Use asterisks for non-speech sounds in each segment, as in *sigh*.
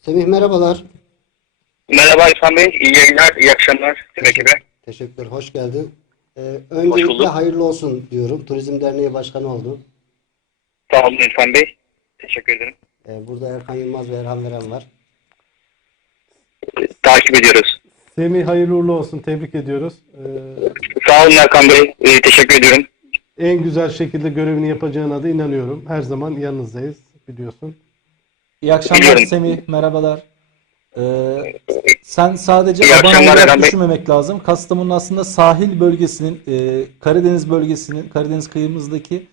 Semih merhabalar. Merhaba İrfan Bey, iyi yayınlar, iyi akşamlar tüm ekibe. Teşekkürler, hoş geldin. Ee, öncelikle bulduk. hayırlı olsun diyorum. Turizm Derneği Başkanı oldun. Sağ olun İrfan Bey. Teşekkür ederim. Ee, burada Erkan Yılmaz ve Erhan Veren var. Ee, Takip ediyoruz. Semih hayırlı uğurlu olsun. Tebrik ediyoruz. Ee, Sağ olun Erkan Bey, ee, teşekkür ediyorum. en güzel şekilde görevini yapacağına da inanıyorum. Her zaman yanınızdayız biliyorsun. İyi akşamlar Biliyorum. Semih, merhabalar. Ee, sen sadece İyi akşamlar olarak Eren Bey. düşünmemek lazım. Kastamonu'nun aslında sahil bölgesinin, e, Karadeniz bölgesinin, Karadeniz kıyımızdaki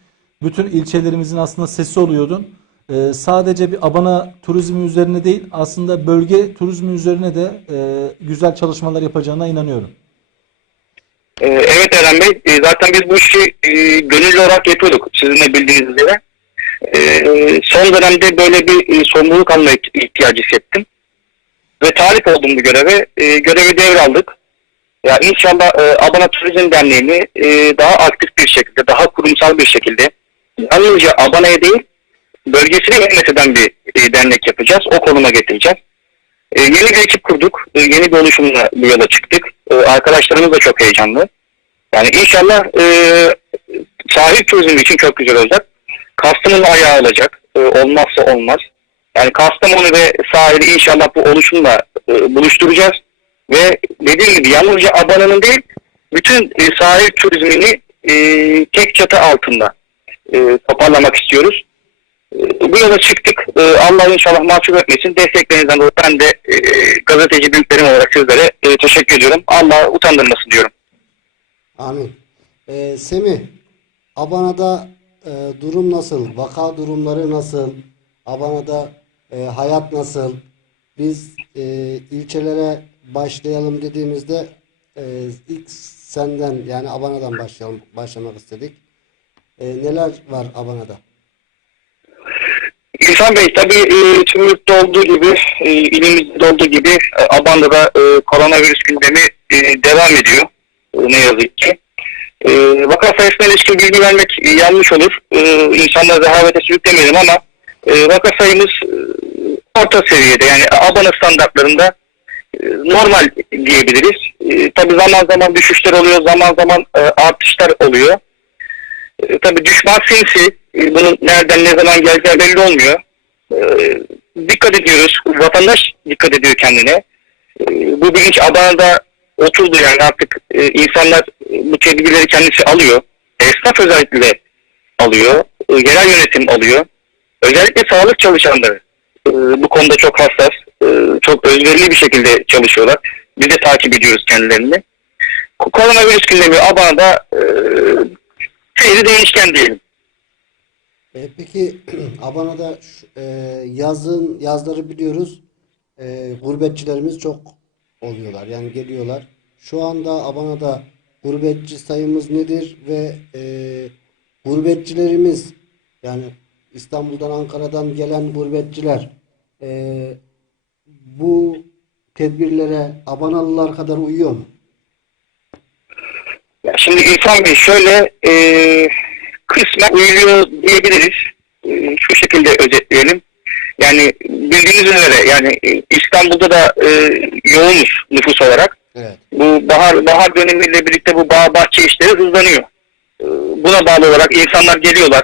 bütün ilçelerimizin aslında sesi oluyordun. Ee, sadece bir Abana turizmi üzerine değil, aslında bölge turizmi üzerine de e, güzel çalışmalar yapacağına inanıyorum. Ee, evet Eren Bey, ee, zaten biz bu işi ee, gönüllü olarak yapıyorduk sizin de bildiğiniz üzere. Ee, son dönemde böyle bir ee, sorumluluk alma iht- ihtiyacı hissettim. Ve talip oldum bu göreve. Ee, görevi devraldık. Ya inşallah ee, Abana Turizm Derneği'ni ee, daha aktif bir şekilde, daha kurumsal bir şekilde yalnızca Abana'ya değil, bölgesine hizmet eden bir ee, dernek yapacağız. O konuma getireceğiz. Ee, yeni bir ekip kurduk. Ee, yeni bir oluşumla bu yola çıktık. Ee, arkadaşlarımız da çok heyecanlı. Yani inşallah e, sahil turizmi için çok güzel olacak. Kastamonu ayağı alacak. E, olmazsa olmaz. Yani Kastamonu ve sahili inşallah bu oluşumla e, buluşturacağız. Ve dediğim gibi yalnızca Adana'nın değil, bütün e, sahil turizmini e, tek çatı altında e, toparlamak istiyoruz. E, bu yola çıktık. E, Allah inşallah mahcup etmesin. Desteklerinizden dolayı ben de e, gazeteci büyüklerim olarak sizlere e, teşekkür ediyorum. Allah utandırmasın diyorum. Amin. Ee, Semih, Abana'da e, durum nasıl? Vaka durumları nasıl? Abana'da e, hayat nasıl? Biz e, ilçelere başlayalım dediğimizde e, ilk senden yani Abana'dan başlayalım, başlamak istedik. E, neler var Abana'da? İrfan Bey tabii e, tüm yurtta olduğu gibi, e, ilimizde olduğu gibi e, Abanda'da e, koronavirüs gündemi e, devam ediyor. E, ne yazık ki. E, vaka sayısına ilişkin bilgi vermek yanlış olur. E, insanları rehavete sürüklemeyelim ama e, vaka sayımız e, orta seviyede yani Abana standartlarında e, normal diyebiliriz. E, tabii zaman zaman düşüşler oluyor, zaman zaman e, artışlar oluyor. E, tabii düşman sinsi. E, bunun nereden ne zaman geleceği belli olmuyor. E, dikkat ediyoruz. Vatandaş dikkat ediyor kendine. E, bu bilinç Adana'da oturdu yani artık e, insanlar bu tedbirleri kendisi alıyor. Esnaf özellikle alıyor. E, yerel yönetim alıyor. Özellikle sağlık çalışanları e, bu konuda çok hassas. E, çok özverili bir şekilde çalışıyorlar. Biz de takip ediyoruz kendilerini. Koronavirüs gündemi Adana'da e, seyri değişken diyelim. E, peki *clears throat* Abana'da e, yazın yazları biliyoruz e, gurbetçilerimiz çok oluyorlar yani geliyorlar. Şu anda Abana'da gurbetçi sayımız nedir ve e, gurbetçilerimiz yani İstanbul'dan Ankara'dan gelen gurbetçiler e, bu tedbirlere Abanalılar kadar uyuyor mu? Ya Şimdi İrfan Bey şöyle e, kısmen uyuyor diyebiliriz. E, şu şekilde özetleyelim. Yani bildiğiniz üzere yani İstanbul'da da e, yoğunuz nüfus olarak. Bu bahar bahar dönemiyle birlikte bu bağ bahçe işleri hızlanıyor. E, buna bağlı olarak insanlar geliyorlar.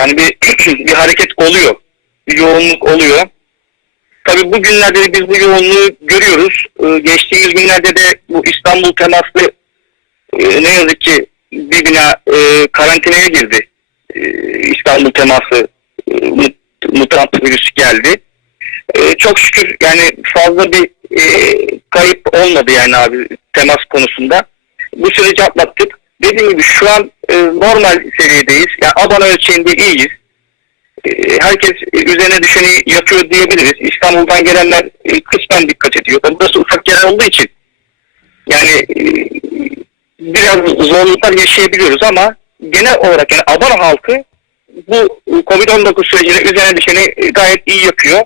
Yani bir *clears throat* bir hareket oluyor. Bir yoğunluk oluyor. Tabii bu günlerde de biz bu yoğunluğu görüyoruz. E, geçtiğimiz günlerde de bu İstanbul temaslı e, ne yazık ki bir bina e, karantinaya girdi. E, İstanbul teması e, mut- mutant virüs geldi. E, çok şükür yani fazla bir e, kayıp olmadı yani abi temas konusunda. Bu süreci atlattık. Dediğim gibi şu an e, normal seviyedeyiz. Yani Adana ölçeğinde iyiyiz. E, herkes e, üzerine düşeni yapıyor diyebiliriz. İstanbul'dan gelenler e, kısmen dikkat ediyor. Tabii Burası ufak yer olduğu için yani e, biraz zorluklar yaşayabiliyoruz ama genel olarak yani Adana halkı bu Covid-19 sürecinde üzerine düşeni e, gayet iyi yapıyor.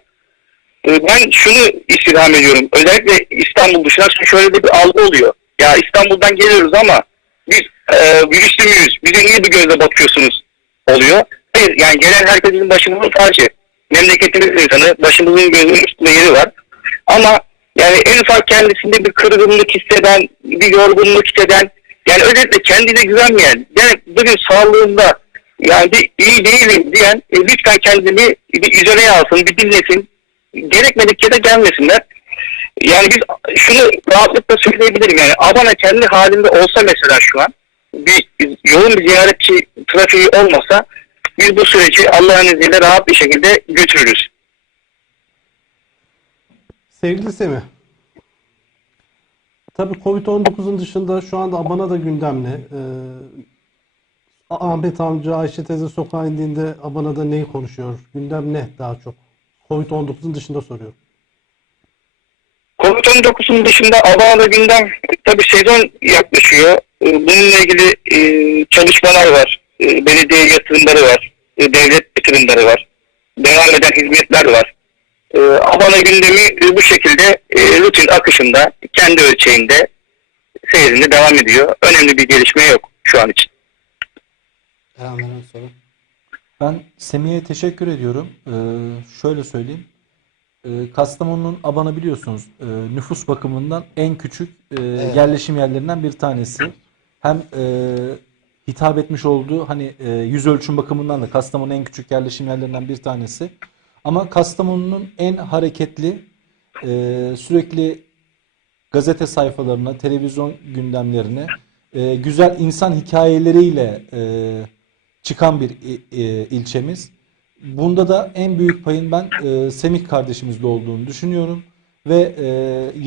E, Ben şunu istirham ediyorum. Özellikle İstanbul dışında çünkü şöyle de bir algı oluyor. Ya İstanbul'dan geliyoruz ama biz e, virüslü müyüz? Bize niye bir gözle bakıyorsunuz? Oluyor. Hayır yani gelen herkesin başımızın tacı. memleketimiz insanı, başımızın gözümüzün üstünde yeri var. Ama yani en ufak kendisinde bir kırgınlık hisseden, bir yorgunluk hisseden, yani özellikle kendine güvenmeyen, yani bugün sağlığında yani bir iyi değilim diyen e, lütfen kendini bir izoleye alsın, bir dinlesin. Gerekmedikçe de gelmesinler. Yani biz şunu rahatlıkla söyleyebilirim yani Abana kendi halinde olsa mesela şu an bir yoğun bir ziyaretçi trafiği olmasa biz bu süreci Allah'ın izniyle rahat bir şekilde götürürüz. Sevgili Semih. Tabii Covid-19'un dışında şu anda Abana da gündemli. Ee, Ahmet amca, Ayşe teyze sokağa indiğinde Abana'da neyi konuşuyor? Gündem ne daha çok? Covid-19'un dışında soruyorum. Covid-19'un dışında Adana'da gündem tabii sezon yaklaşıyor. Ee, Bununla ilgili e, çalışmalar var. E, Belediye yatırımları var. E, Devlet yatırımları var. Devam eden hizmetler var. Adana gündemi bu şekilde e, rutin akışında kendi ölçeğinde seyrinde devam ediyor. Önemli bir gelişme yok şu an için. Bey'den sonra. Ben Semih'e teşekkür ediyorum. Ee, şöyle söyleyeyim. Ee, Kastamonu'nun Abana biliyorsunuz e, nüfus bakımından en küçük e, yerleşim yerlerinden bir tanesi. Hem e, hitap etmiş olduğu hani e, yüz ölçüm bakımından da Kastamonu en küçük yerleşim yerlerinden bir tanesi. Ama Kastamonu'nun en hareketli e, sürekli gazete sayfalarına, televizyon gündemlerine e, güzel insan hikayeleriyle e, çıkan bir i- e, ilçemiz. Bunda da en büyük payın ben e, Semih kardeşimizde olduğunu düşünüyorum ve e,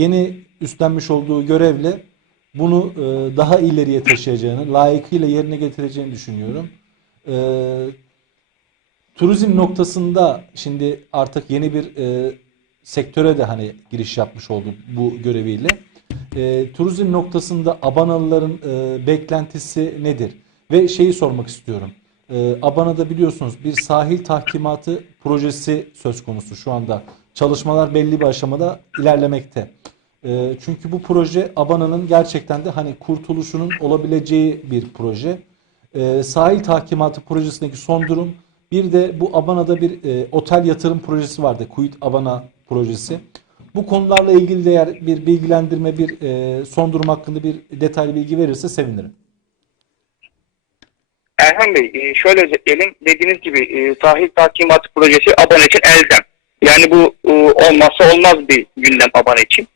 yeni üstlenmiş olduğu görevle bunu e, daha ileriye taşıyacağını, layıkıyla yerine getireceğini düşünüyorum. E, turizm noktasında şimdi artık yeni bir e, sektöre de hani giriş yapmış oldu bu göreviyle. E, turizm noktasında Abanalıların e, beklentisi nedir? Ve şeyi sormak istiyorum. E, Abana'da biliyorsunuz bir sahil tahkimatı projesi söz konusu şu anda. Çalışmalar belli bir aşamada ilerlemekte. E, çünkü bu proje Abana'nın gerçekten de hani kurtuluşunun olabileceği bir proje. E, sahil tahkimatı projesindeki son durum bir de bu Abana'da bir e, otel yatırım projesi vardı. Kuyut Abana projesi. Bu konularla ilgili de eğer bir bilgilendirme, bir e, son durum hakkında bir detaylı bilgi verirse sevinirim. Erhan Bey e, şöyle özetleyelim. Dediğiniz gibi e, sahil takimatı projesi Abana için elzem. Yani bu e, olmazsa olmaz bir gündem Abana için.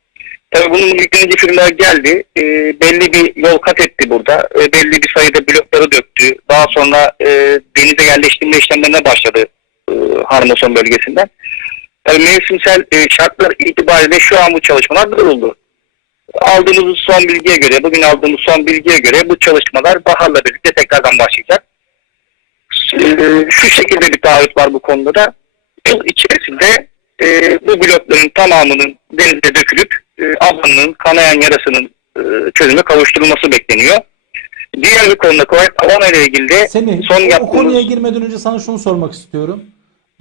Tabii bunun yüklenici firmalar geldi. E, belli bir yol kat etti burada. E, belli bir sayıda blokları döktü. Daha sonra e, denize yerleştirme işlemlerine başladı e, Harmason bölgesinden. Tabii mevsimsel e, şartlar itibariyle şu an bu çalışmalar duruldu. Aldığımız son bilgiye göre, bugün aldığımız son bilgiye göre bu çalışmalar baharla birlikte tekrardan başlayacak. Ee, şu şekilde bir taahhüt var bu konuda da. Yıl içerisinde e, bu blokların tamamının denize dökülüp e, ablanın kanayan yarasının e, çözüme kavuşturulması bekleniyor. Diğer bir konuda Kuwait Havana ile ilgili de Semih, son o yaptığımız... konuya girmeden önce sana şunu sormak istiyorum.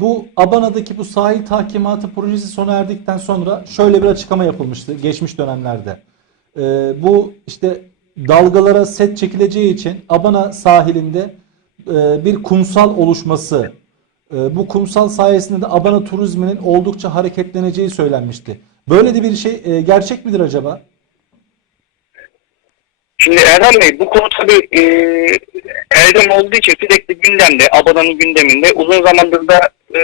Bu Abana'daki bu sahil tahkimatı projesi sona erdikten sonra şöyle bir açıklama yapılmıştı geçmiş dönemlerde. Ee, bu işte dalgalara set çekileceği için Abana sahilinde e, bir kumsal oluşması, e, bu kumsal sayesinde de Abana turizminin oldukça hareketleneceği söylenmişti. Böyle de bir şey e, gerçek midir acaba? Şimdi Erhan Bey bu konu tabii e, erdem olduğu için sürekli gündemde, Adana'nın gündeminde uzun zamandır da e,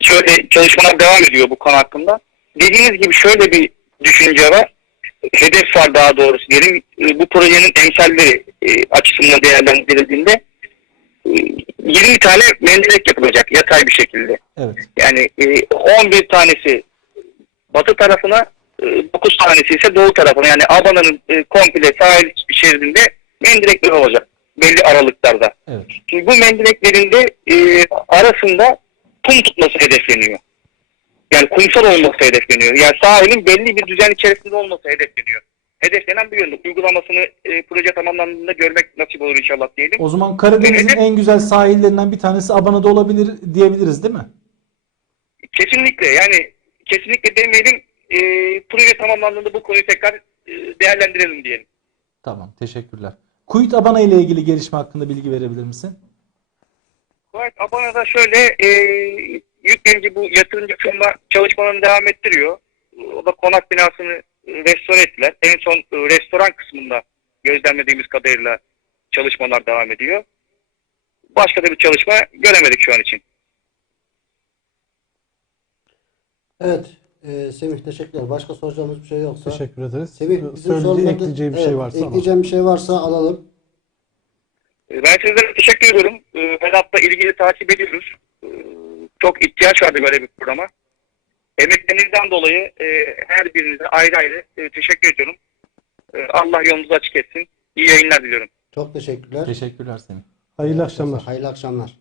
şöyle çalışmalar devam ediyor bu konu hakkında. Dediğiniz gibi şöyle bir düşünce var. Hedef var daha doğrusu diyelim. E, bu projenin emsalleri e, açısından değerlendirildiğinde e, 20 tane mendirek yapılacak yatay bir şekilde. Evet. Yani e, 11 tanesi batı tarafına, 9 tanesi ise doğu tarafına. Yani Abana'nın e, komple sahil şeridinde mendirekler olacak belli aralıklarda. Evet. Şimdi bu mendireklerin de e, arasında kum tutması hedefleniyor. Yani kumsal olması hedefleniyor. Yani sahilin belli bir düzen içerisinde olması hedefleniyor. Hedeflenen bir yönde. Uygulamasını e, proje tamamlandığında görmek nasip olur inşallah diyelim. O zaman Karadeniz'in Evet. en güzel sahillerinden bir tanesi Abana'da olabilir diyebiliriz değil mi? Kesinlikle yani kesinlikle demeyelim e, proje tamamlandığında bu konuyu tekrar e, değerlendirelim diyelim. Tamam, teşekkürler. Kuyut Abana ile ilgili gelişme hakkında bilgi verebilir misin? Kuwait Abana'da şöyle e, yüklenici bu yatırımcı firma çalışmalarını devam ettiriyor. O da konak binasını e, restore ettiler. En son e, restoran kısmında gözlemlediğimiz kadarıyla çalışmalar devam ediyor. Başka da bir çalışma göremedik şu an için. Evet. E, Semih teşekkürler. Başka soracağımız bir şey yoksa. Teşekkür ederiz. Semih bizim Söylediği, ekleyeceği bir Evet, şey varsa ama. Ekleyeceğim bir şey varsa alalım. E, Ben sizlere teşekkür ediyorum. E, Her hafta ilgili takip ediyoruz. Çok ihtiyaç vardı böyle bir programa. Emeklerinizden dolayı e, her birinize ayrı ayrı e, teşekkür ediyorum. Allah yolunuzu açık etsin. İyi yayınlar diliyorum. Çok teşekkürler. Teşekkürler Semih. Hayırlı akşamlar. Hayırlı akşamlar.